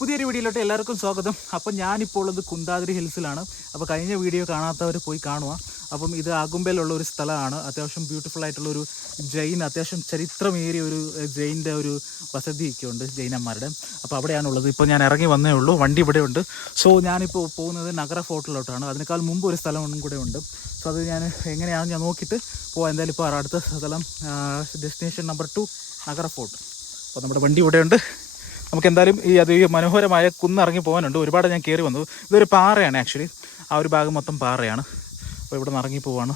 പുതിയൊരു വീഡിയോയിലോട്ട് എല്ലാവർക്കും സ്വാഗതം. അപ്പം ഞാനിപ്പോൾ ഉള്ളത് കുന്താദ്രി ഹിൽസിലാണ്. അപ്പോൾ കഴിഞ്ഞ വീഡിയോ കാണാത്തവർ പോയി കാണുക. അപ്പം ഇത് ആകുമ്പയിലുള്ള ഒരു സ്ഥലമാണ്. അത്യാവശ്യം ബ്യൂട്ടിഫുൾ ആയിട്ടുള്ള ഒരു ജൈൻ അത്യാവശ്യം ചരിത്രമേറിയ ഒരു ജൈന്റെ ഒരു വസതിയൊക്കെ ഉണ്ട് ജൈനന്മാരുടെ. അപ്പോൾ അവിടെയാണുള്ളത്. ഇപ്പോൾ ഞാൻ ഇറങ്ങി വന്നേ ഉള്ളൂ. വണ്ടി ഇവിടെ ഉണ്ട്. സോ ഞാനിപ്പോൾ പോകുന്നത് നഗര ഫോർട്ടിലോട്ടാണ്. അതിനേക്കാൾ മുമ്പ് ഒരു സ്ഥലം കൂടെ ഉണ്ട്. സോ അത് ഞാൻ എങ്ങനെയാണെന്ന് ഞാൻ നോക്കിയിട്ട് പോകാം എന്തായാലും ഇപ്പോൾ അടുത്ത സ്ഥലം destination number two Nagara fort. അപ്പോൾ നമ്മുടെ വണ്ടി ഇവിടെ ഉണ്ട് നമുക്ക് എന്തായാലും ഈ അത് ഈ മനോഹരമായ കുന്നിറങ്ങി പോകാനുണ്ട്. ഒരുപാട് ഞാൻ കയറി വന്നു. ഇതൊരു പാറയാണ് ആക്ച്വലി ആ ഒരു ഭാഗം മൊത്തം പാറയാണ്. അപ്പോൾ ഇവിടെ നിന്ന് ഇറങ്ങി പോവാണ്.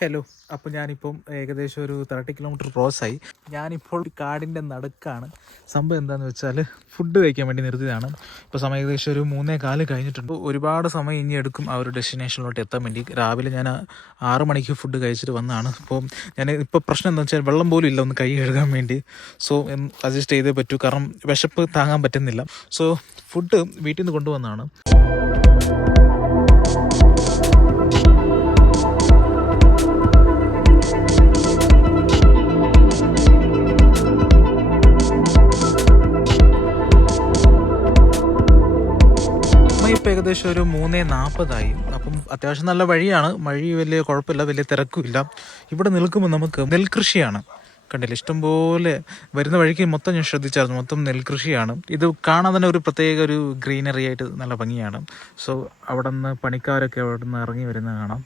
ഹലോ അപ്പോൾ ഞാനിപ്പം ഏകദേശം ഒരു തേർട്ടി കിലോമീറ്റർ ക്രോസ് ആയി. ഞാനിപ്പോൾ കാടിന്റെ നടുക്കാണ്. സംഭവം എന്താണെന്ന് വെച്ചാൽ ഫുഡ് കഴിക്കാൻ വേണ്ടി നിർത്തിയതാണ്. ഇപ്പോൾ സമയം ഏകദേശം ഒരു മൂന്നേ കാൽ കഴിഞ്ഞിട്ടുണ്ട്. ഒരുപാട് സമയം ഇനി എടുക്കും ആ ഒരു ഡെസ്റ്റിനേഷനിലോട്ട് എത്താൻ വേണ്ടി. രാവിലെ ഞാൻ ആറ് മണിക്ക് ഫുഡ് കഴിച്ചിട്ട് വന്നതാണ്. അപ്പോൾ ഞാൻ ഇപ്പോൾ പ്രശ്നം എന്താണെന്ന് വെച്ചാൽ വെള്ളം പോലും ഇല്ല ഒന്ന് കൈ കഴുകാൻ വേണ്ടി. സോ അഡ്ജസ്റ്റ് ചെയ്തേ പറ്റൂ. കാരണം വിശപ്പ് താങ്ങാൻ പറ്റുന്നില്ല. സോ ഫുഡ് വീട്ടിൽ നിന്ന് കൊണ്ടുവന്നതാണ്. സമയം ഇപ്പം ഏകദേശം ഒരു മൂന്നേ നാൽപ്പതായി അപ്പം അത്യാവശ്യം നല്ല വഴിയാണ്. വഴി വലിയ കുഴപ്പമില്ല വലിയ തിരക്കുമില്ല. ഇവിടെ നിൽക്കുമ്പോൾ നമുക്ക് നെൽകൃഷിയാണ്. കണ്ടില്ല? ഇഷ്ടംപോലെ വരുന്ന വഴിക്ക് മൊത്തം ഞാൻ ശ്രദ്ധിച്ചായിരുന്നു. മൊത്തം നെൽകൃഷിയാണ്. ഇത് കാണാൻ തന്നെ ഒരു പ്രത്യേക ഒരു ഗ്രീനറി ആയിട്ട് നല്ല ഭംഗിയാണ്. സോ അവിടെ നിന്ന് പണിക്കാരൊക്കെ അവിടെ നിന്ന് ഇറങ്ങി വരുന്നത് കാണാം.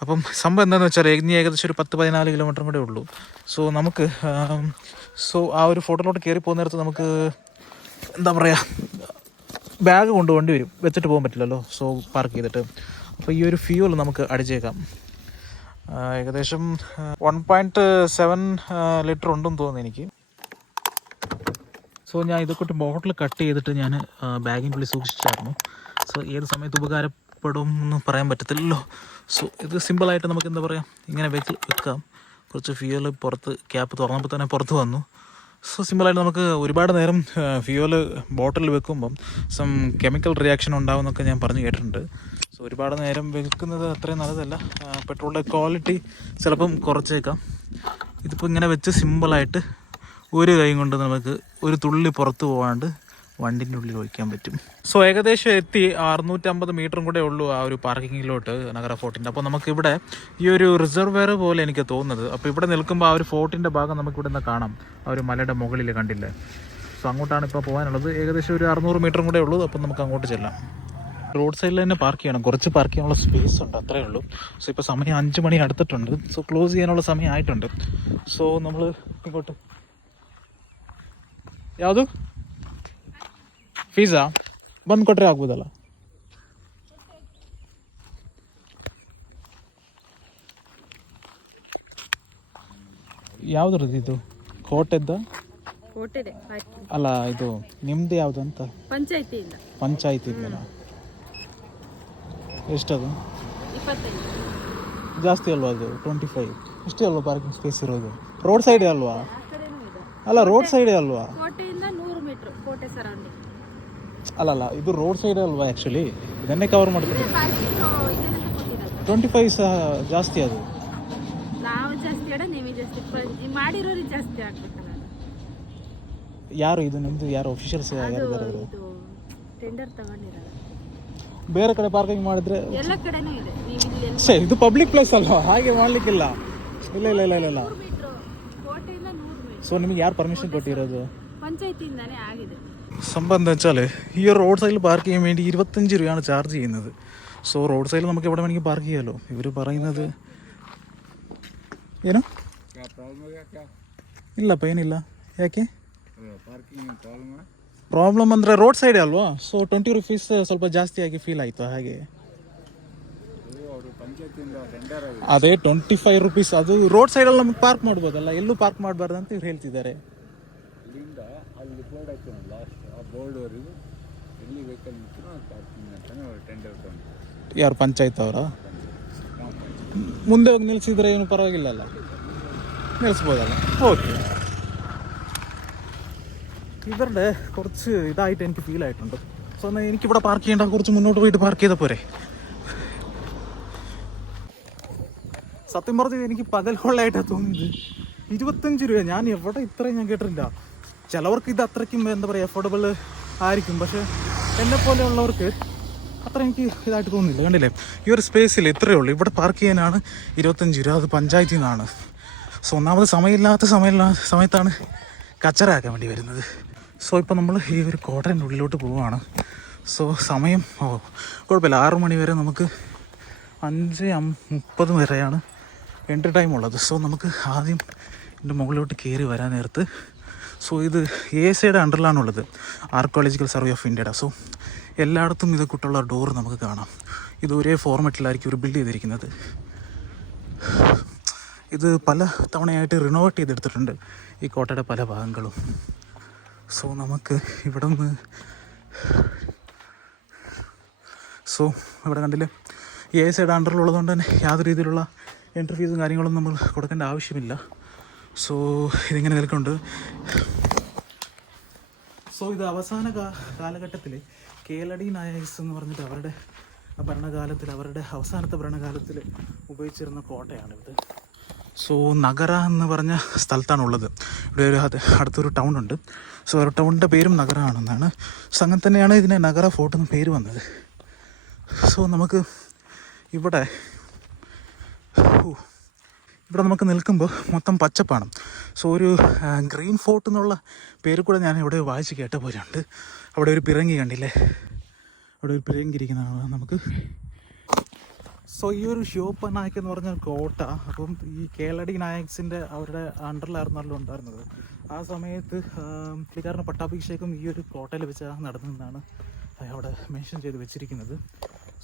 അപ്പം സംഭവം എന്താണെന്ന് വെച്ചാൽ ഇനി ഏകദേശം ഒരു പത്ത് പതിനാല് കിലോമീറ്റർ കൂടെ ഉള്ളൂ. സോ നമുക്ക് സോ ആ ഒരു ഫോട്ടോയിലോട്ട് കയറി പോകുന്ന നേരത്ത് നമുക്ക് എന്താ പറയുക ബാഗ് കൊണ്ടുപോകേണ്ടി വരും. വെച്ചിട്ട് പോകാൻ പറ്റില്ലല്ലോ. സോ പാർക്ക് ചെയ്തിട്ട്. അപ്പോൾ ഈ ഒരു ഫ്യൂവൽ നമുക്ക് അടിച്ചേക്കാം. ഏകദേശം വൺ പോയിന്റ് സെവൻ ലിറ്റർ ഉണ്ടെന്ന് തോന്നുന്നു എനിക്ക്. സോ ഞാൻ ഇതൊക്കെ ബോട്ടിൽ കട്ട് ചെയ്തിട്ട് ഞാൻ ബാഗിന്റെ ഉള്ളിൽ സൂക്ഷിച്ചായിരുന്നു. സോ ഏത് സമയത്ത് ഉപകാരപ്പെടും എന്ന് പറയാൻ പറ്റത്തില്ലല്ലോ. സോ ഇത് സിമ്പിളായിട്ട് നമുക്ക് എന്താ പറയുക ഇങ്ങനെ വെക്കാം. കുറച്ച് ഫ്യൂവൽ പുറത്ത് ക്യാപ്പ് തുറന്നപ്പോൾ തന്നെ പുറത്ത് വന്നു. സോ സിമ്പിളായിട്ട് നമുക്ക് ഒരുപാട് നേരം ഫ്യൂവൽ ബോട്ടിൽ വെക്കുമ്പം സം കെമിക്കൽ റിയാക്ഷൻ ഉണ്ടാകുമെന്നൊക്കെ ഞാൻ പറഞ്ഞു കേട്ടിട്ടുണ്ട്. സോ ഒരുപാട് നേരം വെക്കുന്നത് അത്രയും നല്ലതല്ല. പെട്രോളിന്റെ ക്വാളിറ്റി ചിലപ്പം കുറച്ചേക്കാം. ഇതിപ്പോൾ ഇങ്ങനെ വെച്ച് സിമ്പിളായിട്ട് ഒരു കൈ കൊണ്ട് നമുക്ക് ഒരു തുള്ളി പുറത്ത് പോകാണ്ട് വണ്ടിന്റെ ഉള്ളിൽ ഒഴിക്കാൻ പറ്റും. സോ ഏകദേശം എത്തി. അറുന്നൂറ്റമ്പത് മീറ്ററും കൂടെ ഉള്ളൂ ആ ഒരു പാർക്കിങ്ങിലോട്ട് നഗര ഫോർട്ടിന്റെ. അപ്പോൾ നമുക്കിവിടെ ഈ ഒരു റിസർവെയർ പോലെ എനിക്ക് തോന്നുന്നത്. അപ്പോൾ ഇവിടെ നിൽക്കുമ്പോൾ ആ ഒരു ഫോർട്ടിന്റെ ഭാഗം നമുക്കിവിടെ നിന്ന് കാണാം. ആ ഒരു മലയുടെ മുകളിൽ കണ്ടില്ലേ. സോ അങ്ങോട്ടാണ് ഇപ്പോൾ പോകാനുള്ളത്. ഏകദേശം ഒരു അറുന്നൂറ് മീറ്ററും കൂടെ ഉള്ളൂ. അപ്പം നമുക്ക് അങ്ങോട്ട് ചെല്ലാം. റോഡ് സൈഡിൽ തന്നെ പാർക്ക് ചെയ്യണം. കുറച്ച് പാർക്ക് ചെയ്യാനുള്ള സ്പേസ് ഉണ്ട്. അത്രേ ഉള്ളൂ. സോ ഇപ്പോൾ സമയം അഞ്ച് മണി അടുത്തിട്ടുണ്ട്. സോ ക്ലോസ് ചെയ്യാനുള്ള സമയം ആയിട്ടുണ്ട്. സോ നമ്മൾ ഇങ്ങോട്ട്. യാതൊരു ಫೀಸಾ ಬಂದು ಕೊಟ್ಟರೆ ಆಗ್ಬೋದಲ್ಲ. ಯಾವ್ದ್ರದ್ದು ಇದು? ಕೋಟೆದ್ದ? ಅಲ್ಲ ಇದು ನಿಮ್ದು ಯಾವ್ದು ಅಂತ? ಪಂಚಾಯತಿಯಿಂದ. ಪಂಚಾಯತಿ ಎಷ್ಟದು? ಜಾಸ್ತಿ ಅಲ್ವಾ ಅದು? ಟ್ವೆಂಟಿ ಫೈವ್ ಇಷ್ಟೇ ಅಲ್ವಾ ಪಾರ್ಕಿಂಗ್ ಸ್ಪೇಸ್ ಇರೋದು? ರೋಡ್ ಸೈಡ್ ಅಲ್ವಾ? ಅಲ್ಲ ರೋಡ್ ಸೈಡ್ ಅಲ್ವಾ? ಕೋಟೆಯಿಂದ ನೂರು ಮೀಟ್ರ್ ಕೋಟೆ ಸರೌಂಡಿಂಗ್ ಅಲ್ಲಲ್ಲ ಇದು ರೋಡ್ ಸೈಡ್ ಅಲ್ವಾ ಆ್ಯಕ್ಚುಲಿ ಇದನ್ನೇ ಕವರ್ ಮಾಡ್ತೀವಿ ಟ್ವೆಂಟಿ ಫೈವ್ ಸಹ ಜಾಸ್ತಿ ಅದು ಯಾರು ಇದು ನಿಮ್ಮದು ಯಾರು ಅಫಿಷಿಯಲ್ಸ್ ಯಾರು ಬೇರೆ ಕಡೆ ಪಾರ್ಕಿಂಗ್ ಮಾಡಿದ್ರೆ ಎಲ್ಲ ಇದು. ಪಬ್ಲಿಕ್ ಪ್ಲೇಸ್ ಅಲ್ವಾ? ಹಾಗೆ ಮಾಡಲಿಕ್ಕಿಲ್ಲ. ಇಲ್ಲ ಇಲ್ಲ ಇಲ್ಲ ಇಲ್ಲ ಇಲ್ಲ. ಸೊ ನಿಮಗೆ ಯಾರು ಪರ್ಮಿಷನ್ ಕೊಟ್ಟಿರೋದು? ಪಂಚಾಯತಿಯಿಂದಾನೇ ಆಗಿದೆ. സംഭവം എന്താ വെച്ചാൽ ഈ ഒരു റോഡ് സൈഡിൽ പാർക്ക് ചെയ്യാൻ വേണ്ടി ഇരുപത്തഞ്ച് രൂപയാണ് ചാർജ് ചെയ്യുന്നത് സോ റോഡ് സൈഡിൽ നമുക്ക് എവിടെ വേണമെങ്കിൽ പാർക്ക് ചെയ്യാമല്ലോ ഇവർ പറയുന്നത് ಏನೋ ಇಲ್ಲಪ್ಪ ಏನಿಲ್ಲ ಯಾಕೆ ಪ್ರಾಬ್ಲಮ್ ಅಂದರೆ ರೋಡ್ ಸೈಡೇ ಅಲ್ವಾ ಸೊ ಟ್ವೆಂಟಿ ರುಪೀಸ್ ಸ್ವಲ್ಪ ಜಾಸ್ತಿ ಆಗಿ ಫೀಲ್ ಆಯಿತು ಹಾಗೆ ಅದೇ ಟ್ವೆಂಟಿ ಫೈವ್ ರುಪೀಸ್ ಅದು ರೋಡ್ ಸೈಡಲ್ಲಿ ನಮಗೆ ಪಾರ್ಕ್ ಮಾಡ್ಬೋದಲ್ಲ ಎಲ್ಲೂ ಪಾರ್ಕ್ ಮಾಡಬಾರ್ದು ಅಂತ ಇವ್ರು ಹೇಳ್ತಿದ್ದಾರೆ ಏಳುವರೆಗೂ ಎಲ್ಲಿ ವೆಹಿಕಲ್ ನಿಂತಿರೋ ಅಲ್ಲಿ ಪಾರ್ಕಿಂಗ್ ಅಂತಾನೆ ಅವ್ರು ಟೆಂಡರ್ ತಗೊಂಡು ಯಾರು ಪಂಚಾಯತ್ ಅವರ? ಮುಂದೆ ಹೋಗಿ ನಿಲ್ಲಿಸಿದ್ರೆ ಏನು ಪರವಾಗಿಲ್ಲಲ್ಲ നിൽസ്പോതല്ല ಓಕೆ. ഇവരുടെ കുറച്ച് ഇതായിട്ട് എനിക്ക് ഫീൽ ആയിട്ടുണ്ട് സോ എന്നാൽ എനിക്കിവിടെ പാർക്ക് ചെയ്യേണ്ട കുറച്ച് മുന്നോട്ട് പോയിട്ട് പാർക്ക് ചെയ്താൽ പോരെ. സത്യം പറഞ്ഞത് എനിക്ക് പകൽ കൊള്ളായിട്ടാണ് തോന്നിയത്. ഇരുപത്തഞ്ച് രൂപ ഞാൻ എവിടെ ഇത്രയും ഞാൻ കേട്ടിട്ടില്ല. ചിലവർക്ക് ഇത് അത്രയ്ക്കും എന്താ പറയുക അഫോർഡബിൾ ആയിരിക്കും. പക്ഷേ എന്നെ പോലെയുള്ളവർക്ക് അത്ര എനിക്ക് ഇതായിട്ട് തോന്നുന്നില്ല. കണ്ടില്ലേ? ഈ ഒരു സ്പേസിൽ ഇത്രയേ ഉള്ളൂ. ഇവിടെ പാർക്ക് ചെയ്യാനാണ് ഇരുപത്തഞ്ച് രൂപ. അത് പഞ്ചായത്തിൽ നിന്നാണ്. സോ ഒന്നാമത് സമയമില്ലാത്ത സമയമില്ലാത്ത സമയത്താണ് കച്ചറയാക്കാൻ വേണ്ടി വരുന്നത്. സോ ഇപ്പോൾ നമ്മൾ ഈ ഒരു കോട്ടന്റെ ഉള്ളിലോട്ട് പോവുകയാണ്. സോ സമയം ഓ കുഴപ്പമില്ല. ആറ് മണി വരെ നമുക്ക് അഞ്ച് മുപ്പത് വരെയാണ് എൻട്രി ടൈം ഉള്ളത്. സോ നമുക്ക് ആദ്യം എന്റെ മുകളിലോട്ട് കയറി വരാൻ നേരത്ത് സോ ഇത് എ സിയുടെ അണ്ടറിലാണുള്ളത് ആർക്കോളജിക്കൽ സർവേ ഓഫ് ഇന്ത്യയുടെ സോ എല്ലായിടത്തും ഇത് കൂട്ടുള്ള ഡോർ നമുക്ക് കാണാം. ഇത് ഒരേ ഫോർമാറ്റിലായിരിക്കും ഒരു ബിൽഡ് ചെയ്തിരിക്കുന്നത്. ഇത് പല തവണയായിട്ട് റിനോവേറ്റ് ചെയ്തെടുത്തിട്ടുണ്ട് ഈ കോട്ടയുടെ പല ഭാഗങ്ങളും. സോ നമുക്ക് ഇവിടെ നിന്ന് സോ ഇവിടെ കണ്ടില്ലേ? എ സൈഡ് അണ്ടറിലുള്ളതുകൊണ്ട് തന്നെ യാതൊരു രീതിയിലുള്ള ഫീസും കാര്യങ്ങളൊന്നും നമ്മൾ കൊടുക്കേണ്ട ആവശ്യമില്ല. സോ ഇതിങ്ങനെ നിൽക്കുന്നുണ്ട്. സോ ഇത് അവസാന കാലഘട്ടത്തിൽ കേലടി നായസ് എന്ന് പറഞ്ഞിട്ട് അവരുടെ ഭരണകാലത്തിൽ അവരുടെ അവസാനത്തെ ഭരണകാലത്തിൽ ഉപയോഗിച്ചിരുന്ന കോട്ടയാണിത്. സോ നഗര എന്ന് പറഞ്ഞ സ്ഥലത്താണ് ഉള്ളത് ഇവിടെ ഒരു അടുത്തൊരു ടൗൺ ഉണ്ട്. സോ ഒരു ടൗണിന്റെ പേരും നഗര ആണെന്നാണ് സോ അങ്ങനെ തന്നെയാണ് ഇതിന് നഗര ഫോർട്ട് എന്ന് പേര് വന്നത്. സോ നമുക്ക് ഇവിടെ ഹൂ, ഇവിടെ നമുക്ക് നിൽക്കുമ്പോൾ മൊത്തം പച്ചപ്പാണ്. സോ ഒരു ഗ്രീൻ ഫോർട്ട് എന്നുള്ള പേര് കൂടെ ഞാൻ ഇവിടെ വായിച്ച് കേട്ട പോലെയുണ്ട്. അവിടെ ഒരു പിറങ്ങി കണ്ടില്ലേ? അവിടെ ഒരു പിറങ്ങി ഇരിക്കുന്നതാണ് നമുക്ക്. സോ ഈ ഒരു ഷിയോപ്പ നായക് എന്ന് പറഞ്ഞ കോട്ട അപ്പം ഈ കേളടി നായക്സിന്റെ അവരുടെ അണ്ടറിലായിരുന്നല്ലോ ഉണ്ടായിരുന്നത്. ആ സമയത്ത് പുള്ളിക്കാരന്റെ പട്ടാഭിഷേകം ഈ ഒരു കോട്ടയിൽ വെച്ചാണ് നടന്നതെന്നാണ് അവിടെ മെൻഷൻ ചെയ്ത് വെച്ചിരിക്കുന്നത്.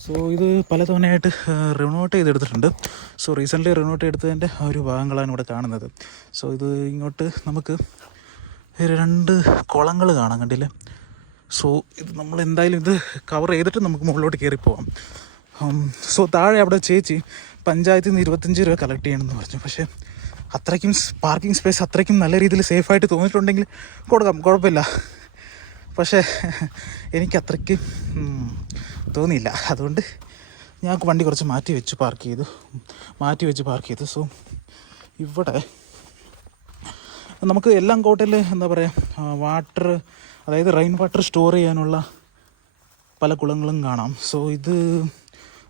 സോ ഇത് പലതവണയായിട്ട് റിനോട്ട് ചെയ്തെടുത്തിട്ടുണ്ട്. സോ റീസെന്റ്ലി റിനോട്ട് എടുത്തതിന്റെ ആ ഒരു ഭാഗങ്ങളാണ് ഇവിടെ കാണുന്നത്. സോ ഇത് ഇങ്ങോട്ട് നമുക്ക് രണ്ട് കുളങ്ങൾ കാണാൻ കണ്ടില്ലേ? സോ ഇത് നമ്മൾ എന്തായാലും ഇത് കവർ ചെയ്തിട്ട് നമുക്ക് മുകളിലോട്ട് കയറി പോവാം. സോ താഴെ അവിടെ ചേച്ചി പഞ്ചായത്തിൽ നിന്ന് ഇരുപത്തഞ്ച് രൂപ കളക്ട് ചെയ്യണമെന്ന് പറഞ്ഞു. പക്ഷേ അത്രയ്ക്കും പാർക്കിംഗ് സ്പേസ് അത്രയ്ക്കും നല്ല രീതിയിൽ സേഫായിട്ട് തോന്നിയിട്ടുണ്ടെങ്കിൽ കൊടുക്കാം. കുഴപ്പമില്ല. പക്ഷേ എനിക്ക് അത്രയ്ക്ക് ഉം, തോന്നിയില്ല. അതുകൊണ്ട് ഞാൻ വണ്ടി കുറച്ച് മാറ്റി വെച്ച് പാർക്ക് ചെയ്തു. മാറ്റി വെച്ച് പാർക്ക് ചെയ്തു. സോ ഇവിടെ നമുക്ക് എല്ലാം കോട്ടയിൽ എന്താ പറയുക വാട്ടർ അതായത് റെയിൻ വാട്ടർ സ്റ്റോർ ചെയ്യാനുള്ള പല കുളങ്ങളും കാണാം. സോ ഇത്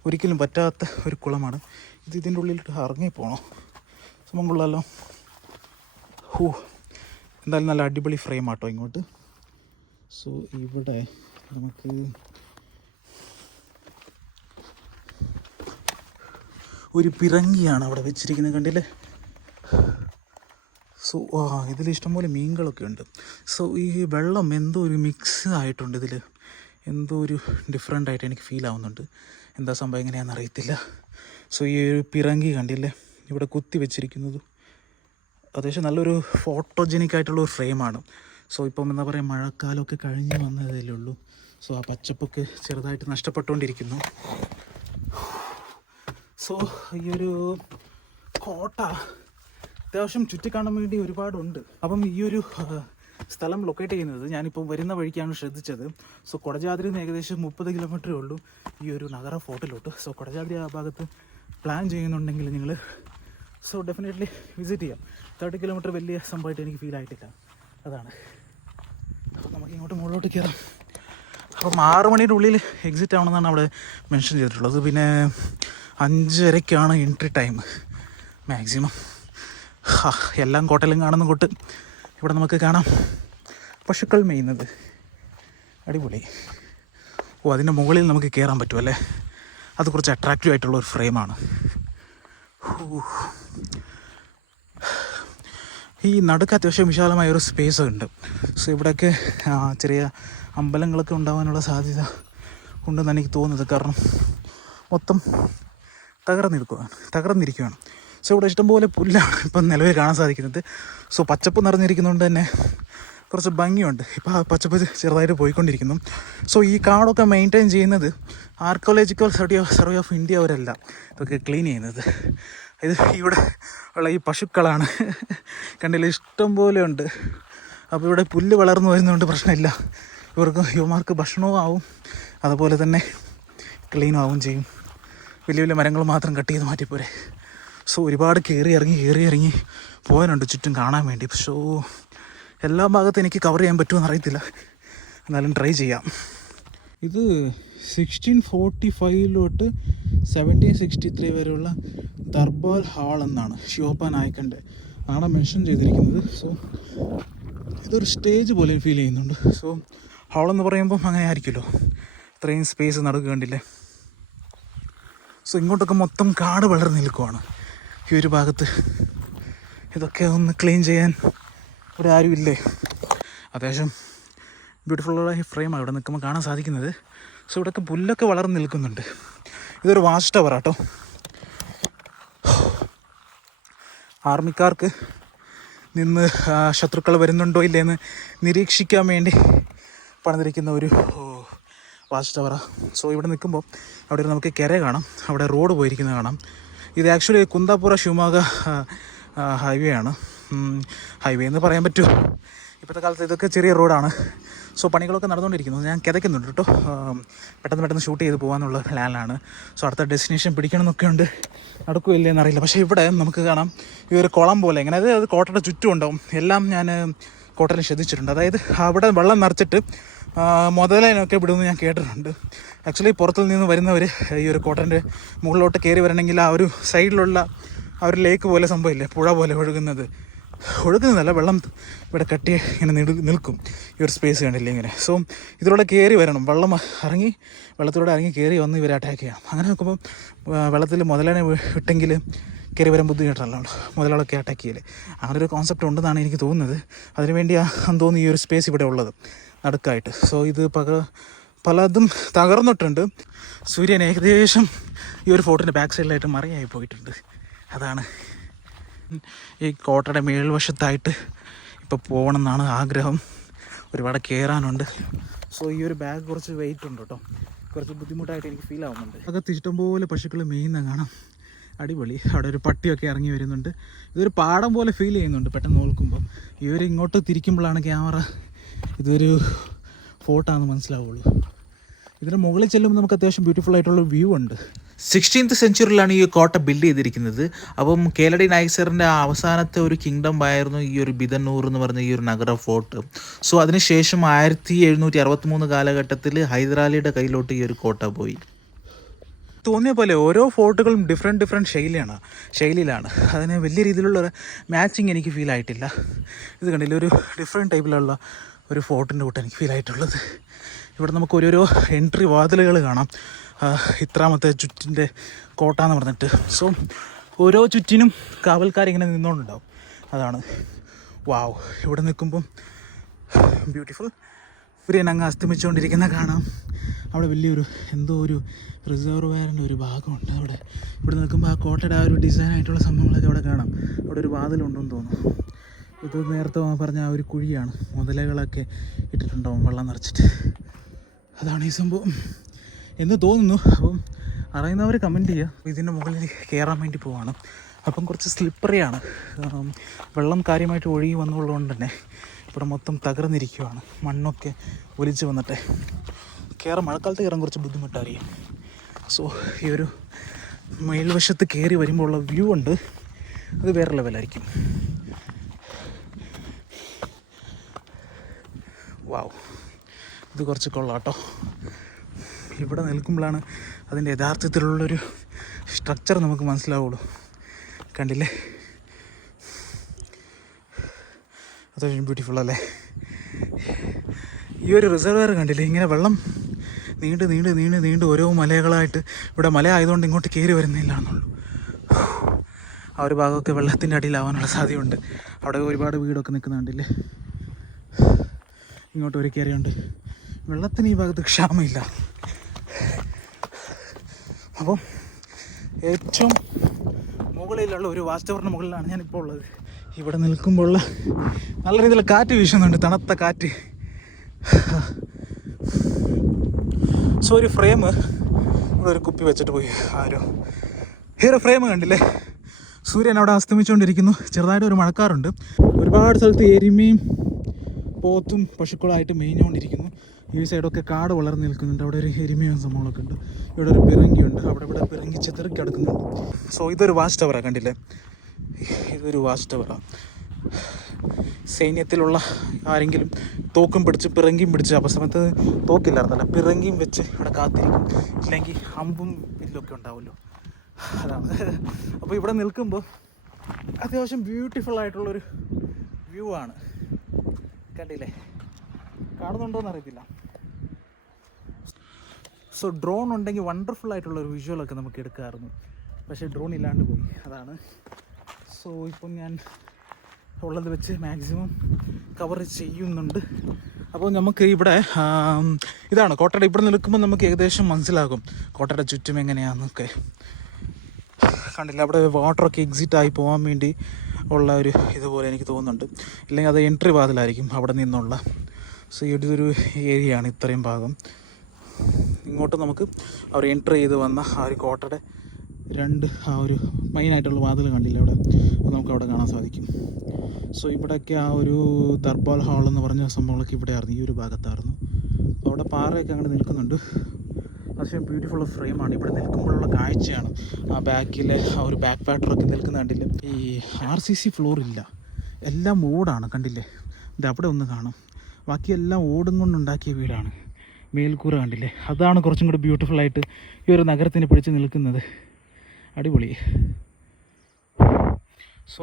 ഒരിക്കലും പറ്റാത്ത ഒരു കുളമാണ്. ഇത് ഇതിന്റെ ഉള്ളിലിട്ട് ഇറങ്ങിപ്പോണോ. സംഭവം കൊള്ളാലോ. ഹൂ എന്തായാലും നല്ല അടിപൊളി ഫ്രെയിം ആട്ടോ ഇങ്ങോട്ട്. സോ ഇവിടെ നമുക്ക് ഒരു പിറങ്ങിയാണ് അവിടെ വെച്ചിരിക്കുന്നത് കണ്ടില്ലേ? സോ ആ ഇതിൽ ഇഷ്ടംപോലെ മീനുകളൊക്കെ ഉണ്ട്. സോ ഈ വെള്ളം എന്തോ ഒരു മിക്സ് ആയിട്ടുണ്ട് ഇതിൽ എന്തോ ഒരു ഡിഫറെന്റ് ആയിട്ട് എനിക്ക് ഫീൽ ആവുന്നുണ്ട്. എന്താ സംഭവം എങ്ങനെയാണെന്ന് അറിയത്തില്ല. സോ ഈ ഒരു പിറങ്കി കണ്ടില്ലേ? ഇവിടെ കുത്തി വെച്ചിരിക്കുന്നത്. അത്യാവശ്യം നല്ലൊരു ഫോട്ടോജനിക് ആയിട്ടുള്ള ഒരു ഫ്രെയിമാണ് സോ ഇപ്പം എന്താ പറയുക മഴക്കാലമൊക്കെ കഴിഞ്ഞ് വന്നതേ ഉള്ളൂ. സോ ആ പച്ചപ്പൊക്കെ ചെറുതായിട്ട് നഷ്ടപ്പെട്ടുകൊണ്ടിരിക്കുന്നു. സോ ഈ ഒരു കോട്ട അത്യാവശ്യം ചുറ്റിക്കാണാൻ വേണ്ടി ഒരുപാടുണ്ട്. അപ്പം ഈ ഒരു സ്ഥലം ലൊക്കേറ്റ് ചെയ്യുന്നത് ഞാനിപ്പോൾ വരുന്ന വഴിക്കാണ് ശ്രദ്ധിച്ചത്. സോ കൊടജാതിരി ഏകദേശം മുപ്പത് കിലോമീറ്ററേ ഉള്ളൂ ഈ ഒരു നഗര ഫോർട്ടിലോട്ട്. സോ കൊടജാദ്രി ആ ഭാഗത്ത് പ്ലാൻ ചെയ്യുന്നുണ്ടെങ്കിൽ നിങ്ങൾ സോ ഡെഫിനറ്റ്ലി വിസിറ്റ് ചെയ്യാം. തേർട്ടി കിലോമീറ്റർ വലിയ സംഭവമായിട്ട് എനിക്ക് ഫീൽ ആയിട്ടില്ല. അതാണ്. നമുക്ക് ഇങ്ങോട്ട് മുകളിലോട്ട് കയറാം അപ്പം ആറ് മണിയുടെ ഉള്ളിൽ എക്സിറ്റ് ആവണമെന്നാണ് അവിടെ മെൻഷൻ ചെയ്തിട്ടുള്ളത്. പിന്നെ അഞ്ചരയ്ക്കാണ് എൻട്രി ടൈം മാക്സിമം എല്ലാം കോട്ടയിലും കാണുന്ന കൂട്ട്. ഇവിടെ നമുക്ക് കാണാം. പശുക്കൾ മെയ്യുന്നത് അടിപൊളി. ഓ അതിന്റെ മുകളിൽ നമുക്ക് കയറാൻ പറ്റുമല്ലേ അത് കുറച്ച് അട്രാക്റ്റീവ് ആയിട്ടുള്ള ഒരു ഫ്രെയിമാണ് ഈ നടുക്ക് അത്യാവശ്യം വിശാലമായ ഒരു സ്പേസ് ഉണ്ട്. സോ ഇവിടെയൊക്കെ ചെറിയ അമ്പലങ്ങളൊക്കെ ഉണ്ടാകാനുള്ള സാധ്യത ഉണ്ടെന്ന് എനിക്ക് തോന്നുന്നത്. കാരണം മൊത്തം തകർന്നിരിക്കുകയാണ് തകർന്നിരിക്കുകയാണ് സോ ഇവിടെ ഇഷ്ടംപോലെ പുല്ലാണ് ഇപ്പം നിലവിൽ കാണാൻ സാധിക്കുന്നത്. സോ പച്ചപ്പ് നിറഞ്ഞിരിക്കുന്നതുകൊണ്ട് തന്നെ കുറച്ച് ഭംഗിയുണ്ട്. ഇപ്പോൾ ആ പച്ചപ്പ് ചെറുതായിട്ട് പോയിക്കൊണ്ടിരിക്കുന്നു. സോ ഈ കാടൊക്കെ മെയിന്റെയിൻ ചെയ്യുന്നത് archaeological survey survey of India അവരല്ല. ഇതൊക്കെ ക്ലീൻ ചെയ്യുന്നത്. ഇത് ഇവിടെ ഉള്ള ഈ പശുക്കളാണ്. കണ്ടില്ല? ഇഷ്ടം പോലെ ഉണ്ട്. അപ്പോൾ ഇവിടെ പുല്ല് വളർന്നു വരുന്നതുകൊണ്ട് പ്രശ്നമില്ല. ഇവർക്ക് യുവമാർക്ക് ഭക്ഷണവും ആവും. അതുപോലെ തന്നെ ക്ലീനും ആവും ചെയ്യും. വലിയ വലിയ മരങ്ങൾ മാത്രം കട്ട് ചെയ്ത് മാറ്റിപ്പോരെ. സോ ഒരുപാട് കയറി ഇറങ്ങി കയറി ഇറങ്ങി പോകാനുണ്ട് ചുറ്റും കാണാൻ വേണ്ടി. പക്ഷേ എല്ലാ ഭാഗത്തും എനിക്ക് കവർ ചെയ്യാൻ പറ്റുമെന്ന് അറിയത്തില്ല. എന്നാലും ട്രൈ ചെയ്യാം. ഇത് സിക്സ്റ്റീൻ ഫോർട്ടി ഫൈവിലോട്ട് സെവന്റീൻ സിക്സ്റ്റി ത്രീ വരെയുള്ള ദർബാൽ ഹാൾ എന്നാണ് ഷിയോപ്പ നായക്കന്റെ ആണ് മെൻഷൻ ചെയ്തിരിക്കുന്നത്. സോ ഇതൊരു സ്റ്റേജ് പോലെ ഫീൽ ചെയ്യുന്നുണ്ട്. സോ ഹാൾ എന്ന് പറയുമ്പം അങ്ങനെ ആയിരിക്കുമല്ലോ. ഇത്രയും സ്പേസ് നടക്കുകണ്ടില്ലേ സോ ഇങ്ങോട്ടൊക്കെ മൊത്തം കാട് വളർന്ന് നിൽക്കുവാണ്. ഈ ഒരു ഭാഗത്ത്. ഇതൊക്കെ ഒന്ന് ക്ലീൻ ചെയ്യാൻ ഇവിടെ ആരുമില്ലേ അത്യാവശ്യം ബ്യൂട്ടിഫുള്ള ഫ്രെയിം അവിടെ നിൽക്കുമ്പോൾ കാണാൻ സാധിക്കുന്നത്. സോ ഇവിടെയൊക്കെ പുല്ലൊക്കെ വളർന്ന് നിൽക്കുന്നുണ്ട്. ഇതൊരു വാച്ച് ടവർ ആട്ടോ. ആർമിക്കാർക്ക് നിന്ന് ശത്രുക്കൾ വരുന്നുണ്ടോ ഇല്ലയെന്ന് നിരീക്ഷിക്കാൻ വേണ്ടി പണിതിരിക്കുന്ന ഒരു വാച്ച് ടവറാണ് സോ ഇവിടെ നിൽക്കുമ്പോൾ അവിടെ നമുക്ക് കര കാണാം. അവിടെ റോഡ് പോയിരിക്കുന്നത് കാണാം. ഇത് ആക്ച്വലി കുന്താപുര ശിവമോഗ ഹൈവേ ആണ്. ഹൈവേ എന്ന് പറയാൻ പറ്റുമോ ഇപ്പോഴത്തെ കാലത്ത് ഇതൊക്കെ ചെറിയ റോഡാണ് സോ പണികളൊക്കെ നടന്നുകൊണ്ടിരിക്കുന്നു. ഞാൻ കിതയ്ക്കുന്നുണ്ട് കേട്ടോ. പെട്ടെന്ന് പെട്ടെന്ന് ഷൂട്ട് ചെയ്ത് പോകാനുള്ള പ്ലാനാണ് സോ അടുത്ത ഡെസ്റ്റിനേഷൻ പിടിക്കണം എന്നൊക്കെ ഉണ്ട്. നടക്കുമില്ലേ എന്നറിയില്ല. പക്ഷേ ഇവിടെ നമുക്ക് കാണാം ഈ ഒരു കുളം പോലെ ഇങ്ങനെ. അതായത് അത് കോട്ടയുടെ ചുറ്റും ഉണ്ടാവും. എല്ലാം ഞാൻ കോട്ടയിൽ ശ്രദ്ധിച്ചിട്ടുണ്ട് അതായത് അവിടെ വെള്ളം നിറച്ചിട്ട് മുതലേനൊക്കെ വിടുമെന്ന് ഞാൻ കേട്ടിട്ടുണ്ട്. ആക്ച്വലി പുറത്തു നിന്ന് വരുന്നവർ ഈ ഒരു കോട്ടന്റെ മുകളിലോട്ട് കയറി വരണമെങ്കിൽ ആ ഒരു സൈഡിലുള്ള ആ ഒരു ലേക്ക് പോലെ സംഭവമില്ലേ? പുഴ പോലെ ഒഴുകുന്നത്. ഒഴുകുന്നതല്ല വെള്ളം ഇവിടെ കട്ടി ഇങ്ങനെ നിൽക്കും. ഈ ഒരു സ്പേസ് കണ്ടില്ലേ ഇങ്ങനെ. സോ ഇതിലൂടെ കയറി വരണം. വെള്ളം ഇറങ്ങി വെള്ളത്തിലൂടെ ഇറങ്ങി കയറി വന്ന് ഇവരെ അറ്റാക്ക് ചെയ്യാം. അങ്ങനെ നോക്കുമ്പോൾ വെള്ളത്തിൽ മുതലേനെ വിട്ടെങ്കിൽ കയറി വരാൻ ബുദ്ധിമുട്ടല്ലോ മുതലാളൊക്കെ അറ്റാക്ക് ചെയ്യൽ. അങ്ങനെ ഒരു കോൺസെപ്റ്റ് ഉണ്ടെന്നാണ് എനിക്ക് തോന്നുന്നത്. അതിനുവേണ്ടിയാണ് തോന്നുന്നു ഈ ഒരു സ്പേസ് ഇവിടെ ഉള്ളത്. നടുക്കായിട്ട്. സോ ഇത് പക പലതും തകർന്നിട്ടുണ്ട്. സൂര്യൻ ഏകദേശം ഈ ഒരു ഫോട്ടോന്റെ ബാക്ക് സൈഡിലായിട്ട് മറിയായി പോയിട്ടുണ്ട്. അതാണ് ഈ കോട്ടയുടെ മേൽവശത്തായിട്ട് ഇപ്പോൾ പോകണം എന്നാണ് ആഗ്രഹം. ഒരുപാട് കയറാനുണ്ട് സോ ഈ ഒരു ബാഗ് കുറച്ച് വെയിറ്റ് ഉണ്ട് കേട്ടോ. കുറച്ച് ബുദ്ധിമുട്ടായിട്ട് എനിക്ക് ഫീൽ ആവുന്നുണ്ട്. അകത്ത് ഇഷ്ടംപോലെ പശുക്കൾ മെയ്യുന്ന കാണാം. അടിപൊളി. അവിടെ ഒരു പട്ടിയൊക്കെ ഇറങ്ങി വരുന്നുണ്ട്. ഇതൊരു പാടം പോലെ ഫീൽ ചെയ്യുന്നുണ്ട് പെട്ടെന്ന് നോക്കുമ്പോൾ ഇവർ ഇങ്ങോട്ട് തിരിക്കുമ്പോഴാണ് ക്യാമറ ഇതൊരു ഫോട്ടാണെന്ന് മനസ്സിലാവുള്ളൂ. ഇതിന് മുകളിൽ ചെല്ലുമ്പോൾ നമുക്ക് അത്യാവശ്യം ബ്യൂട്ടിഫുൾ ആയിട്ടുള്ള വ്യൂ ഉണ്ട്. സിക്സ്റ്റീൻത്ത് സെഞ്ചുറിയിലാണ് ഈ കോട്ട ബിൽഡ് ചെയ്തിരിക്കുന്നത്. അപ്പം കേലടി നായ്സറിന്റെ അവസാനത്തെ ഒരു കിങ്ഡം ആയിരുന്നു ഈ ഒരു ബിദന്നൂർ എന്ന് പറഞ്ഞ ഈ ഒരു നഗര ഫോർട്ട് സോ അതിനുശേഷം ആയിരത്തി എഴുന്നൂറ്റി അറുപത്തി മൂന്ന് കാലഘട്ടത്തിൽ ഹൈദരാലിയുടെ കയ്യിലോട്ട് ഈ ഒരു കോട്ട പോയി. തോന്നിയ പോലെ ഓരോ ഫോർട്ടുകളും ഡിഫറെന്റ് ഡിഫറെന്റ് ശൈലിയാണ് ശൈലിയിലാണ്. അതിന് വലിയ രീതിയിലുള്ള ഒരു മാച്ചിങ് എനിക്ക് ഫീൽ ആയിട്ടില്ല. ഇത് കണ്ടില്ല ഒരു ഡിഫറെന്റ് ടൈപ്പിലുള്ള ഒരു ഫോർട്ടിന്റെ കൂട്ടം എനിക്ക് ഫീൽ ആയിട്ടുള്ളത്. ഇവിടെ നമുക്ക് ഓരോരോ എൻട്രി വാതിലുകൾ കാണാം. ഇത്രാമത്തെ ചുറ്റിന്റെ കോട്ട എന്ന് പറഞ്ഞിട്ട്. സോ ഓരോ ചുറ്റിനും കാവൽക്കാരിങ്ങനെ നിന്നുകൊണ്ടുണ്ടാവും അതാണ്. വാവ് ഇവിടെ നിൽക്കുമ്പം ബ്യൂട്ടിഫുൾ സൂര്യൻ അങ്ങ് അസ്തമിച്ചുകൊണ്ടിരിക്കുന്ന കാണാം. അവിടെ വലിയൊരു എന്തോ ഒരു റിസർവയറിന്റെ ഒരു ഭാഗമുണ്ട് അവിടെ. ഇവിടെ നിൽക്കുമ്പോൾ ആ കോട്ടയുടെ ആ ഒരു ഡിസൈൻ ആയിട്ടുള്ള സംഭവങ്ങളൊക്കെ അവിടെ കാണാം. അവിടെ ഒരു വാതിലുണ്ടെന്ന് തോന്നുന്നു. ഇത് നേരത്തെ പറഞ്ഞ ആ ഒരു കുഴിയാണ്. മുതലകളൊക്കെ ഇട്ടിട്ടുണ്ടാവും വെള്ളം നിറച്ചിട്ട്. അതാണ് ഈ സംഭവം. എന്ന് തോന്നുന്നു. അപ്പം അറിയുന്നവർ കമന്റ് ചെയ്യുക ഇതിന്റെ മുകളിൽ കയറാൻ വേണ്ടി പോവാണ്. അപ്പം കുറച്ച് സ്ലിപ്പറിയാണ് വെള്ളം കാര്യമായിട്ട് ഒഴുകി വന്നുള്ളതുകൊണ്ട് തന്നെ ഇവിടെ മൊത്തം തകർന്നിരിക്കുകയാണ് മണ്ണൊക്കെ ഒലിച്ച് വന്നിട്ട്. കയറാൻ മഴക്കാലത്ത് കയറാൻ കുറച്ച് ബുദ്ധിമുട്ടായിരിക്കും. സോ ഈ ഒരു മേൽവശത്ത് കയറി വരുമ്പോൾ ഉള്ള വ്യൂ ഉണ്ട്. അത് വേറെ ലെവലായിരിക്കും വാവ് ഇത് കുറച്ച് കൊള്ളാം കേട്ടോ. ഇവിടെ നിൽക്കുമ്പോഴാണ് അതിന്റെ യഥാർത്ഥത്തിലുള്ളൊരു സ്ട്രക്ചർ നമുക്ക് മനസ്സിലാവുള്ളൂ. കണ്ടില്ലേ? അത്യാവശ്യം ബ്യൂട്ടിഫുൾ അല്ലേ? ഈ ഒരു റിസർവയർ കണ്ടില്ലേ? ഇങ്ങനെ വെള്ളം നീണ്ട് നീണ്ട് നീണ്ട് നീണ്ട് ഓരോ മലകളായിട്ട് ഇവിടെ മല ആയതുകൊണ്ട് ഇങ്ങോട്ട് കയറി വരുന്നില്ലാന്നുള്ളൂ. ആ ഒരു ഭാഗമൊക്കെ വെള്ളത്തിന്റെ അടിയിലാവാനുള്ള സാധ്യതയുണ്ട്. അവിടെ ഒരുപാട് വീടൊക്കെ നിൽക്കുന്നുണ്ടല്ലേ ഇങ്ങോട്ട് ഒരു കയറിയുണ്ട് വെള്ളത്തിന് ഈ ഭാഗത്ത് ക്ഷാമമില്ല. അപ്പം ഏറ്റവും മുകളിലുള്ള ഒരു വാച്ച് ടവറിന്റെ മുകളിലാണ് ഞാനിപ്പോൾ ഉള്ളത്. ഇവിടെ നിൽക്കുമ്പോൾ നല്ല രീതിയിൽ കാറ്റ് വീശുന്നുണ്ട് തണുത്ത കാറ്റ്. സോ ഒരു ഫ്രെയിം ഇവിടെ ഒരു കുപ്പി വെച്ചിട്ട് പോയി. ആരോ? ഈ ഫ്രെയിം കണ്ടില്ലേ? സൂര്യൻ അവിടെ അസ്തമിച്ചുകൊണ്ടിരിക്കുന്നു. ചെറുതായിട്ട് ഒരു മഴക്കാറുണ്ട്. ഒരുപാട് സ്ഥലത്ത് എരുമയും പോത്തും പശുക്കളായിട്ട് മേഞ്ഞുകൊണ്ടിരിക്കുന്നു. ഈ സൈഡൊക്കെ കാട് വളർന്നു നിൽക്കുന്നുണ്ട്. അവിടെ ഒരു എരുമയും സംഭവങ്ങളൊക്കെ ഉണ്ട്. ഇവിടെ ഒരു പിറങ്കിയുണ്ട്. അവിടെ ഇവിടെ പിറങ്ങി ചെതറി കിടക്കുന്നുണ്ട്. സോ ഇതൊരു വാച്ച് ടവറാണ് കണ്ടില്ലേ? ഇതൊരു വാച്ച് ടവറാണ് സൈന്യത്തിലുള്ള ആരെങ്കിലും തോക്കും പിടിച്ച് പിറങ്കിയും പിടിച്ച് അപ്പോൾ സമയത്ത് തോക്കില്ലായിരുന്നല്ല. പിറങ്കിയും വെച്ച് ഇവിടെ കാത്തിരിക്കും. ഇല്ലെങ്കിൽ അമ്പും വില്ലൊക്കെ ഉണ്ടാവുമല്ലോ. അതാണ്. അപ്പോൾ ഇവിടെ നിൽക്കുമ്പോൾ അത്യാവശ്യം ബ്യൂട്ടിഫുൾ ആയിട്ടുള്ളൊരു വ്യൂ ആണ്. കണ്ടില്ലേ? കാണുന്നുണ്ടോ എന്ന് അറിയത്തില്ല. സോ ഡ്രോൺ ഉണ്ടെങ്കിൽ വണ്ടർഫുൾ ആയിട്ടുള്ള ഒരു വിഷ്വലൊക്കെ നമുക്ക് എടുക്കാമായിരുന്നു പക്ഷേ ഡ്രോൺ ഇല്ലാണ്ട് പോയി. അതാണ്. സോ ഇപ്പം ഞാൻ ഉള്ളത് വെച്ച് മാക്സിമം കവർ ചെയ്യുന്നുണ്ട്. അപ്പോൾ നമുക്ക് ഇവിടെ ഇതാണ്. കോട്ടയുടെ ഇവിടെ നിൽക്കുമ്പോൾ നമുക്ക് ഏകദേശം മനസ്സിലാകും. കോട്ടയുടെ ചുറ്റും എങ്ങനെയാണെന്നൊക്കെ കണ്ടില്ല അവിടെ വാട്ടറൊക്കെ എക്സിറ്റ് ആയി പോകാൻ വേണ്ടി ഉള്ള ഒരു ഇതുപോലെ എനിക്ക് തോന്നുന്നുണ്ട്. ഇല്ലെങ്കിൽ അത് എൻട്രി വാതിലായിരിക്കും അവിടെ നിന്നുള്ള. സോ ഇതൊരു ഏരിയ ആണ് ഇത്രയും ഭാഗം. ഇങ്ങോട്ട് നമുക്ക് അവർ എൻട്രി ചെയ്ത് വന്ന ആ ഒരു കോട്ടയുടെ രണ്ട് ആ ഒരു മെയിനായിട്ടുള്ള വാതിൽ കണ്ടില്ല അവിടെ? നമുക്ക് അവിടെ കാണാൻ സാധിക്കും. സോ ഇവിടെയൊക്കെ ആ ഒരു ദർബാൽ ഹാൾ എന്ന് പറഞ്ഞ സംഭവങ്ങളൊക്കെ ഇവിടെ ആയിരുന്നു ഈ ഒരു ഭാഗത്തായിരുന്നു. അപ്പോൾ അവിടെ പാറയൊക്കെ അങ്ങനെ നിൽക്കുന്നുണ്ട്. അത്യാവശ്യം ബ്യൂട്ടിഫുൾ ഫ്രെയിമാണ് ഇവിടെ നിൽക്കുമ്പോഴുള്ള കാഴ്ചയാണ്. ആ ബാക്കിലെ ആ ഒരു ബാക്ക് പാറ്ററൊക്കെ നിൽക്കുന്ന കണ്ടില്ല? ഈ ആർ സി സി ഫ്ലോർ ഇല്ല. എല്ലാം ഓടാണ് കണ്ടില്ലേ? ഇത് അവിടെ ഒന്ന് കാണാം. ബാക്കിയെല്ലാം ഓടും കൊണ്ടുണ്ടാക്കിയ വീടാണ്. മേൽക്കൂര കണ്ടില്ലേ അതാണ് കുറച്ചും കൂടി ബ്യൂട്ടിഫുൾ ആയിട്ട് ഈ ഒരു നഗരത്തിന് പിടിച്ച് നിൽക്കുന്നത്. അടിപൊളി. സോ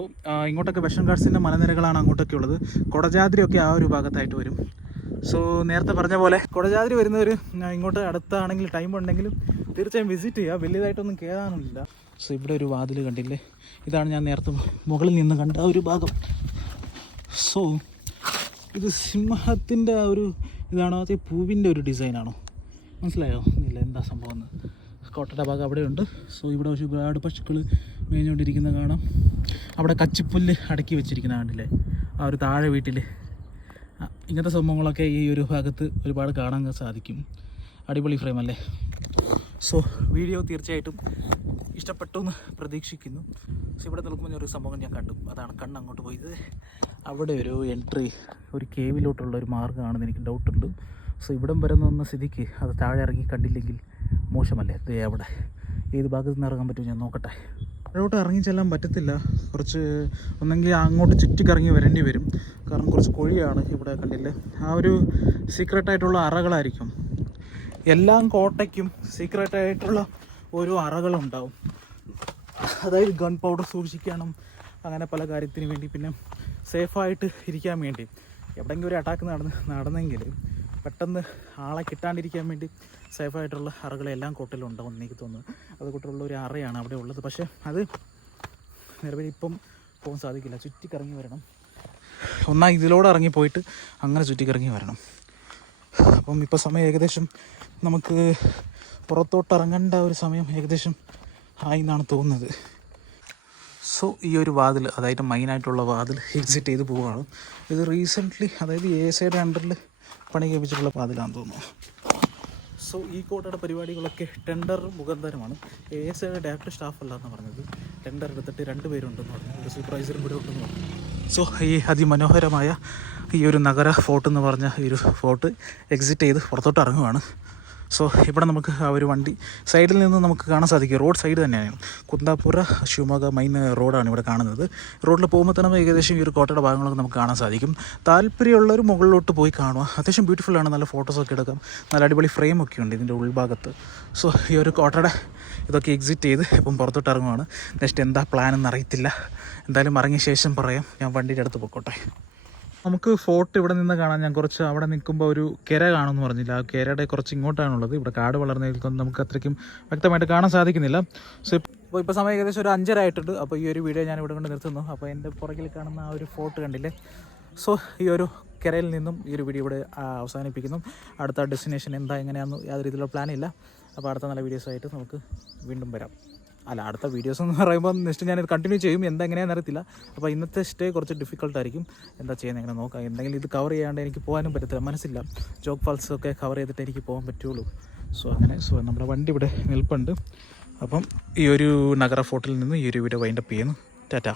ഇങ്ങോട്ടൊക്കെ വെഷൻ ഗാർഡ്സിന്റെ മലനിരകളാണ് അങ്ങോട്ടൊക്കെ ഉള്ളത്. കൊടജാദ്രിയൊക്കെ ആ ഒരു ഭാഗത്തായിട്ട് വരും. സോ നേരത്തെ പറഞ്ഞ പോലെ കൊടജാദ്രി വരുന്നവർ ഇങ്ങോട്ട് അടുത്താണെങ്കിൽ ടൈം ഉണ്ടെങ്കിലും തീർച്ചയായും വിസിറ്റ് ചെയ്യുക. വലിയതായിട്ടൊന്നും കയറാനൊന്നുമില്ല സോ ഇവിടെ ഒരു വാതിൽ കണ്ടില്ലേ? ഇതാണ് ഞാൻ നേരത്തെ മുകളിൽ നിന്ന് കണ്ട ഒരു ഭാഗം. സോ ഇത് സിംഹത്തിന്റെ ഒരു ഇതാണോ അതേ പൂവിന്റെ ഒരു ഡിസൈനാണോ? മനസ്സിലായോ? ഇല്ല എന്താ സംഭവം എന്ന്. കോട്ടയുടെ ഭാഗം അവിടെയുണ്ട്. സോ ഇവിടെ ഒരുപാട് പശുക്കൾ മേഞ്ഞുകൊണ്ടിരിക്കുന്ന കാണാം. അവിടെ കച്ചിപ്പുല്ല് അടക്കി വെച്ചിരിക്കുന്ന കണ്ടില്ലേ ആ ഒരു താഴെ വീട്ടിൽ ഇങ്ങനത്തെ സംഭവങ്ങളൊക്കെ ഈ ഒരു ഭാഗത്ത് ഒരുപാട് കാണാൻ സാധിക്കും. അടിപൊളി ഫ്രെയിം അല്ലേ? സോ വീഡിയോ തീർച്ചയായിട്ടും ഇഷ്ടപ്പെട്ടു എന്ന് പ്രതീക്ഷിക്കുന്നു. സോ ഇവിടെ നിൽക്കുമ്പോൾ ഒരു സംഭവം ഞാൻ കണ്ടു. അതാണ് കണ്ണ് അങ്ങോട്ട് പോയത്. അവിടെ ഒരു എൻട്രി ഒരു കേവിലോട്ടുള്ള ഒരു മാർഗമാണെന്ന് എനിക്ക് ഡൗട്ടുണ്ട് സോ ഇവിടം വരെ നിന്ന സ്ഥിതിക്ക് അത് താഴെ ഇറങ്ങി കണ്ടില്ലെങ്കിൽ മോശമല്ലേ? ദേ അവിടെ. ഏത് ഭാഗത്ത് നിന്ന് ഇറങ്ങാൻ പറ്റും ഞാൻ നോക്കട്ടെ. താഴോട്ട് ഇറങ്ങി ചെല്ലാൻ പറ്റത്തില്ല. കുറച്ച് ഒന്നെങ്കിൽ അങ്ങോട്ട് ചുറ്റിക്കറങ്ങി വരേണ്ടി വരും. കാരണം കുറച്ച് കുഴിയാണ് ഇവിടെ കണ്ടില്ലേ? ആ ഒരു സീക്രട്ടായിട്ടുള്ള അറകളായിരിക്കും. എല്ലാം കോട്ടയ്ക്കും സീക്രട്ട് ആയിട്ടുള്ള ഓരോ അറകളുണ്ടാവും. അതായത് ഗൺ പൗഡർ സൂക്ഷിക്കാനും അങ്ങനെ പല കാര്യത്തിന് വേണ്ടി പിന്നെ സേഫായിട്ട് ഇരിക്കാൻ വേണ്ടി. എവിടെയെങ്കിലും ഒരു അറ്റാക്ക് നടന്ന് നടന്നെങ്കിൽ പെട്ടെന്ന് ആളെ കിട്ടാണ്ടിരിക്കാൻ വേണ്ടി സേഫായിട്ടുള്ള അറകളെല്ലാം കോട്ടയിലുണ്ടാവും എനിക്ക് തോന്നുന്നു. അത് കൂട്ടുള്ള ഒരു അറയാണ് അവിടെ ഉള്ളത്. പക്ഷേ അത് നിലവിൽ ഇപ്പം പോകാൻ സാധിക്കില്ല. ചുറ്റിക്കറങ്ങി വരണം. ഒന്നാ ഇതിലൂടെ ഇറങ്ങി പോയിട്ട് അങ്ങനെ ചുറ്റിക്കറങ്ങി വരണം. അപ്പം ഇപ്പോൾ സമയം ഏകദേശം നമുക്ക് പുറത്തോട്ട് ഇറങ്ങേണ്ട ഒരു സമയം ഏകദേശം ആയി എന്നാണ് തോന്നുന്നത്. സോ ഈ ഒരു വാതിൽ അതായത് മെയിനായിട്ടുള്ള വാതിൽ എക്സിറ്റ് ചെയ്ത് പോവുകയാണ്. ഇത് റീസെന്റ്ലി അതായത് എ സൈഡ് അണ്ടറിൽ പണി കഴിപ്പിച്ചിട്ടുള്ള വാതിലാണെന്ന് തോന്നുന്നു. സോ ഈ കോട്ടയുടെ പരിപാടികളൊക്കെ ടെൻഡർ മുഖാന്തരമാണ്. എ എസ് ഐയുടെ ഡയറക്ടർ സ്റ്റാഫ് അല്ല എന്ന് പറഞ്ഞത്. ടെൻഡർ എടുത്തിട്ട് രണ്ട് പേരുണ്ടെന്ന് പറഞ്ഞു. ഒരു സൂപ്പർവൈസറും കൂടെ ഉണ്ടെന്ന് പറഞ്ഞു. സോ ഈ അതിമനോഹരമായ ഈ ഒരു നഗര ഫോർട്ട് എന്ന് പറഞ്ഞ ഈ ഒരു ഫോർട്ട് എക്സിറ്റ് ചെയ്ത് പുറത്തോട്ട് ഇറങ്ങുവാണ്. സോ ഇവിടെ നമുക്ക് ആ ഒരു വണ്ടി സൈഡിൽ നിന്ന് നമുക്ക് കാണാൻ സാധിക്കും. റോഡ് സൈഡ് തന്നെയാണ്. കുന്താപുര ശിവമൊഗ മെയിൻ റോഡാണ് ഇവിടെ കാണുന്നത്. റോഡിൽ പോകുമ്പോൾ തന്നെ ഏകദേശം ഈ ഒരു കോട്ടയുടെ ഭാഗങ്ങളൊക്കെ നമുക്ക് കാണാൻ സാധിക്കും. താല്പര്യമുള്ളവർ മുകളിലോട്ട് പോയി കാണുക. അത്യാവശ്യം ബ്യൂട്ടിഫുൾ ആണ്. നല്ല ഫോട്ടോസൊക്കെ എടുക്കാം. നല്ല അടിപൊളി ഫ്രെയിം ഒക്കെ ഉണ്ട് ഇതിന്റെ ഉൾഭാഗത്ത്. സോ ഈ ഒരു കോട്ടയുടെ ഇതൊക്കെ എക്സിറ്റ് ചെയ്ത് ഇപ്പം പുറത്തോട്ട് ഇറങ്ങുവാണ്. നെക്സ്റ്റ് എന്താ പ്ലാൻ എന്ന് അറിയത്തില്ല എന്തായാലും ഇറങ്ങിയ ശേഷം പറയാം. ഞാൻ വണ്ടിയുടെ അടുത്ത് പൊക്കോട്ടെ. നമുക്ക് ഫോർട്ട് ഇവിടെ നിന്ന് കാണാൻ ഞാൻ കുറച്ച് അവിടെ നിൽക്കുമ്പോൾ ഒരു കെര കാണുമെന്ന് പറഞ്ഞില്ല. ആ കെരയുടെ കുറച്ച് ഇങ്ങോട്ടാണുള്ളത്. ഇവിടെ കാട് വളർന്നു നിൽക്കുന്നത് നമുക്ക് അത്രയ്ക്കും വ്യക്തമായിട്ട് കാണാൻ സാധിക്കുന്നില്ല. സോ ഇപ്പോൾ ഇപ്പോൾ സമയം ഏകദേശം ഒരു അഞ്ചര ആയിട്ടുണ്ട്. അപ്പോൾ ഈ ഒരു വീഡിയോ ഞാൻ ഇവിടെ കൊണ്ട് നിർത്തുന്നു. അപ്പോൾ എന്റെ പുറകിൽ കാണുന്ന ആ ഒരു ഫോർട്ട് കണ്ടില്ലേ? സോ ഈ ഒരു കരയിൽ നിന്നും ഈ ഒരു വീഡിയോ ഇവിടെ അവസാനിപ്പിക്കുന്നു. അടുത്ത ഡെസ്റ്റിനേഷൻ എന്താ എങ്ങനെയാണെന്ന് യാതൊരു രീതിയിലുള്ള പ്ലാനില്ല അപ്പോൾ അടുത്ത നല്ല വീഡിയോസായിട്ട് നമുക്ക് വീണ്ടും വരാം. അല്ല അടുത്ത വീഡിയോസ് എന്ന് പറയുമ്പോൾ നെക്സ്റ്റ് ഞാനിത് കണ്ടിന്യൂ ചെയ്യും. എന്താ എങ്ങനെയാണെന്ന് അറിയത്തില്ല. അപ്പോൾ ഇന്നത്തെ സ്റ്റേ കുറച്ച് ഡിഫിക്കൽട്ടായിരിക്കും എന്താ ചെയ്യുന്നത് എങ്ങനെ നോക്കാം. എന്തെങ്കിലും ഇത് കവർ ചെയ്യാണ്ട് എനിക്ക് പോകാനും പറ്റത്തില്ല. മനസ്സില്ല. ജോക്ക് ഫാൾസ് ഒക്കെ കവർ ചെയ്തിട്ട് എനിക്ക് പോകാൻ പറ്റുള്ളൂ. സോ അങ്ങനെ സോ നമ്മുടെ വണ്ടി ഇവിടെ നിൽപ്പുണ്ട്. അപ്പം ഈ ഒരു നഗര ഫോർട്ടിൽ നിന്ന് ഈ ഒരു വീഡിയോ വൈൻഡപ്പ് ചെയ്യുന്നു. ടാറ്റ.